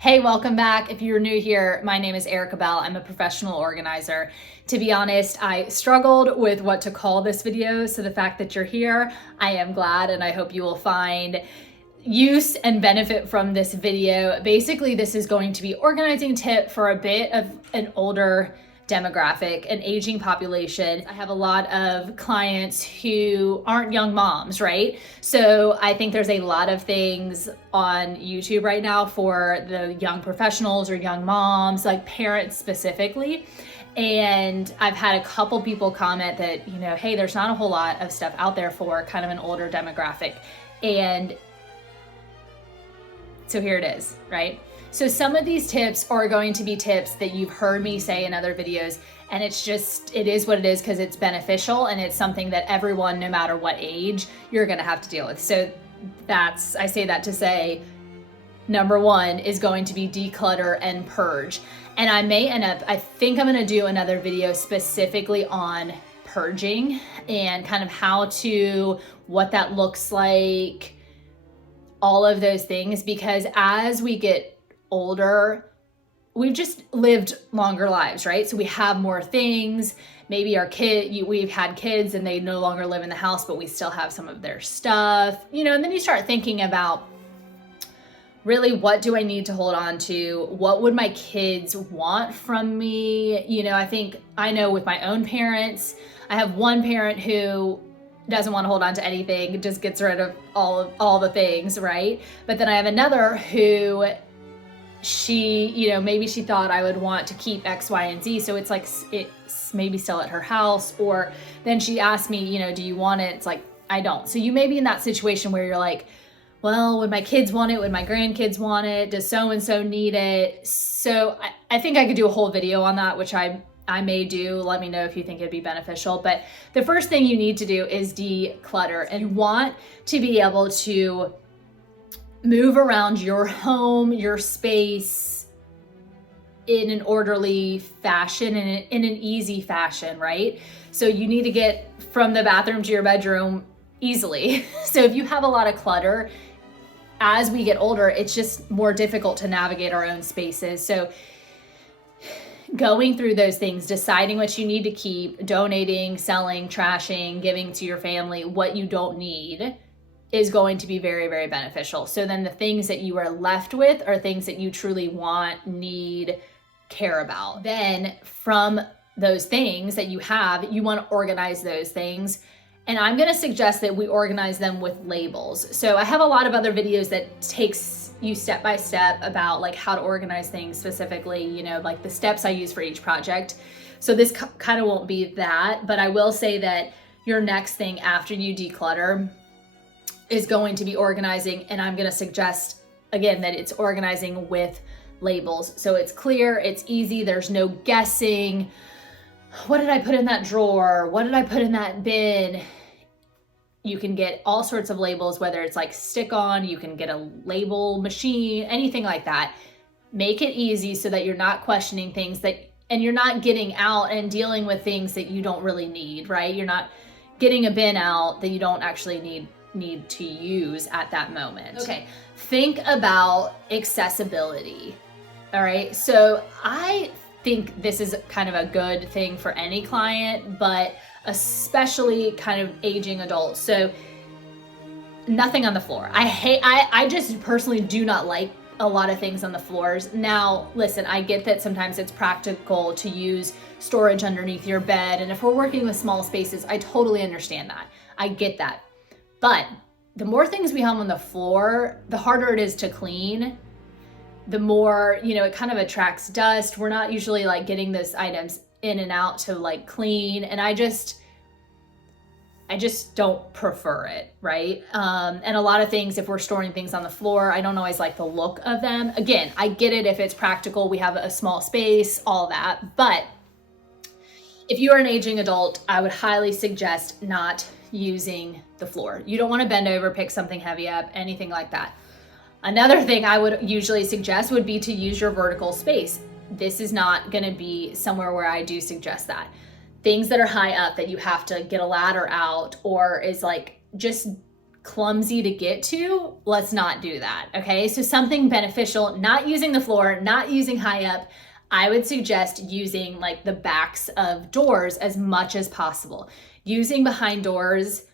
Hey, welcome back. If you're new here, my name is Erika. I'm a professional organizer. To be honest, I struggled with what to call this video, so the fact that you're here, I am glad, and I hope you will find use and benefit from this video. Basically, this is going to be organizing tip for a bit of an older demographic, an aging population. I have a lot of clients who aren't young moms, right? So I think there's a lot of things on YouTube right now for the young professionals or young moms, like parents specifically. And I've had a couple people comment that, hey, there's not a whole lot of stuff out there for kind of an older demographic. And so here it is, right? So some of these tips are going to be tips that you've heard me say in other videos, and it is what it is because it's beneficial and it's something that everyone, no matter what age, you're gonna have to deal with. So I say that to say, number one is going to be declutter and purge. And I think I'm gonna do another video specifically on purging and kind of what that looks like, all of those things, because as we get older, we've just lived longer lives, right? So we have more things. Maybe we've had kids and they no longer live in the house, but we still have some of their stuff, and then you start thinking about, really, what do I need to hold on to? What would my kids want from me? I know with my own parents, I have one parent who doesn't want to hold on to anything, just gets rid of all the things, right? But then I have another who maybe she thought I would want to keep X, Y, and Z. So it's like, it's maybe still at her house, or then she asked me, do you want it? It's like, I don't. So you may be in that situation where you're like, well, would my kids want it? Would my grandkids want it? Does so-and-so need it? So I think I could do a whole video on that, which I may do. Let me know if you think it'd be beneficial. But the first thing you need to do is declutter. And you want to be able to move around your home, your space in an orderly fashion and in an easy fashion, right? So you need to get from the bathroom to your bedroom easily. So if you have a lot of clutter, as we get older, it's just more difficult to navigate our own spaces. So going through those things, deciding what you need to keep, donating, selling, trashing, giving to your family, what you don't need, is going to be very, very beneficial. So then the things that you are left with are things that you truly want, need, care about. Then from those things that you have, you want to organize those things. And I'm going to suggest that we organize them with labels. So I have a lot of other videos that takes you step by step about like how to organize things specifically, like the steps I use for each project. So this kind of won't be that, but I will say that your next thing after you declutter is going to be organizing. And I'm going to suggest again that it's organizing with labels. So it's clear, it's easy, there's no guessing. What did I put in that drawer? What did I put in that bin? You can get all sorts of labels, whether it's like stick-on, you can get a label machine, anything like that. Make it easy so that you're not questioning things and you're not getting out and dealing with things that you don't really need, right? You're not getting a bin out that you don't actually need to use at that moment. Okay, think about accessibility. All right, so I think this is kind of a good thing for any client, but especially kind of aging adults. So nothing on the floor. I just personally do not like a lot of things on the floors. Now, listen, I get that sometimes it's practical to use storage underneath your bed. And if we're working with small spaces, I totally understand that. I get that. But the more things we have on the floor, the harder it is to clean. The more, it kind of attracts dust. We're not usually like getting those items in and out to like clean. And I just don't prefer it, right? And a lot of things, if we're storing things on the floor, I don't always like the look of them. Again, I get it if it's practical, we have a small space, all that. But if you are an aging adult, I would highly suggest not using the floor. You don't want to bend over, pick something heavy up, anything like that. Another thing I would usually suggest would be to use your vertical space. This is not going to be somewhere where I do suggest that. Things that are high up that you have to get a ladder out, or is like just clumsy to get to, let's not do that, okay? So something beneficial, not using the floor, not using high up. I would suggest using like the backs of doors as much as possible. Using behind doors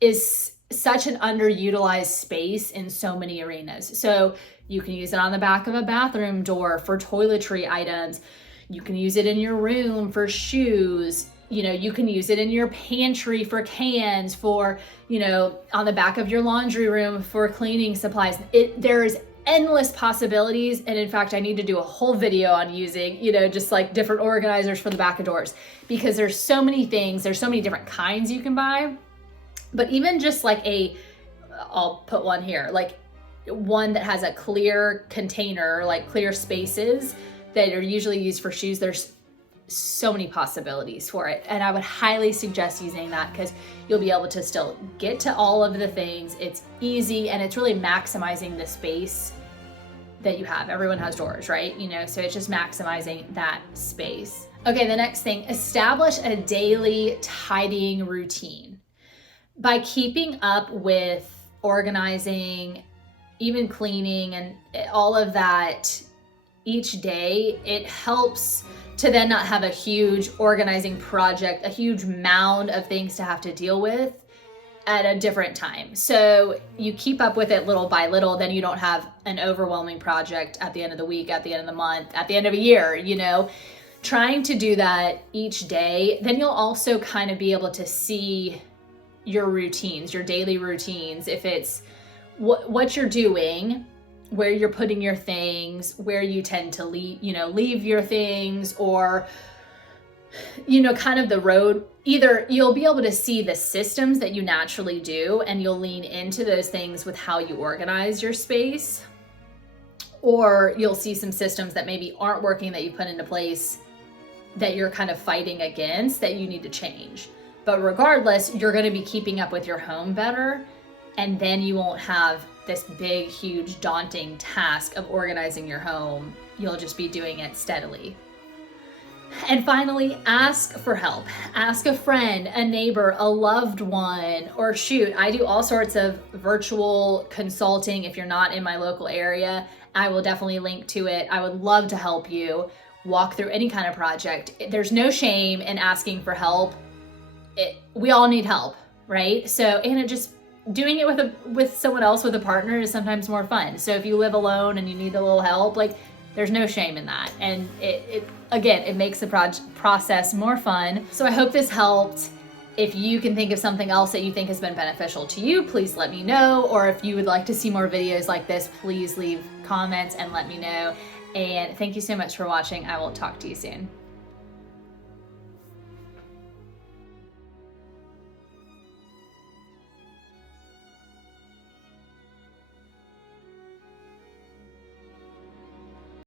is such an underutilized space in so many arenas. So you can use it on the back of a bathroom door for toiletry items. You can use it in your room for shoes. You know, you can use it in your pantry for cans, for, you know, on the back of your laundry room for cleaning supplies. There's endless possibilities. And in fact, I need to do a whole video on using, you know, just like different organizers for the back of doors, because there's so many things, there's so many different kinds you can buy. But even just like I'll put one here, like one that has a clear container, like clear spaces that are usually used for shoes. There's so many possibilities for it. And I would highly suggest using that, because you'll be able to still get to all of the things. It's easy, and it's really maximizing the space that you have. Everyone has doors, right? You know, so it's just maximizing that space. Okay, the next thing, establish a daily tidying routine. By keeping up with organizing, even cleaning and all of that each day, it helps to then not have a huge organizing project, a huge mound of things to have to deal with at a different time. So you keep up with it little by little, then you don't have an overwhelming project at the end of the week, at the end of the month, at the end of a year, you know. Trying to do that each day, then you'll also kind of be able to see your routines, your daily routines, if it's what you're doing, where you're putting your things, where you tend to leave your things, or, you know, kind of the road. Either you'll be able to see the systems that you naturally do, and you'll lean into those things with how you organize your space, or you'll see some systems that maybe aren't working that you put into place that you're kind of fighting against, that you need to change. But regardless, you're going to be keeping up with your home better, and then you won't have this big, huge, daunting task of organizing your home. You'll just be doing it steadily. And finally, ask for help. Ask a friend, a neighbor, a loved one, or shoot, I do all sorts of virtual consulting. If you're not in my local area, I will definitely link to it. I would love to help you walk through any kind of project. There's no shame in asking for help. We all need help, right? So, and it just doing it with someone else, with a partner, is sometimes more fun. So if you live alone and you need a little help, like, there's no shame in that. And it makes the process more fun. So I hope this helped. If you can think of something else that you think has been beneficial to you, please let me know. Or if you would like to see more videos like this, please leave comments and let me know. And thank you so much for watching. I will talk to you soon.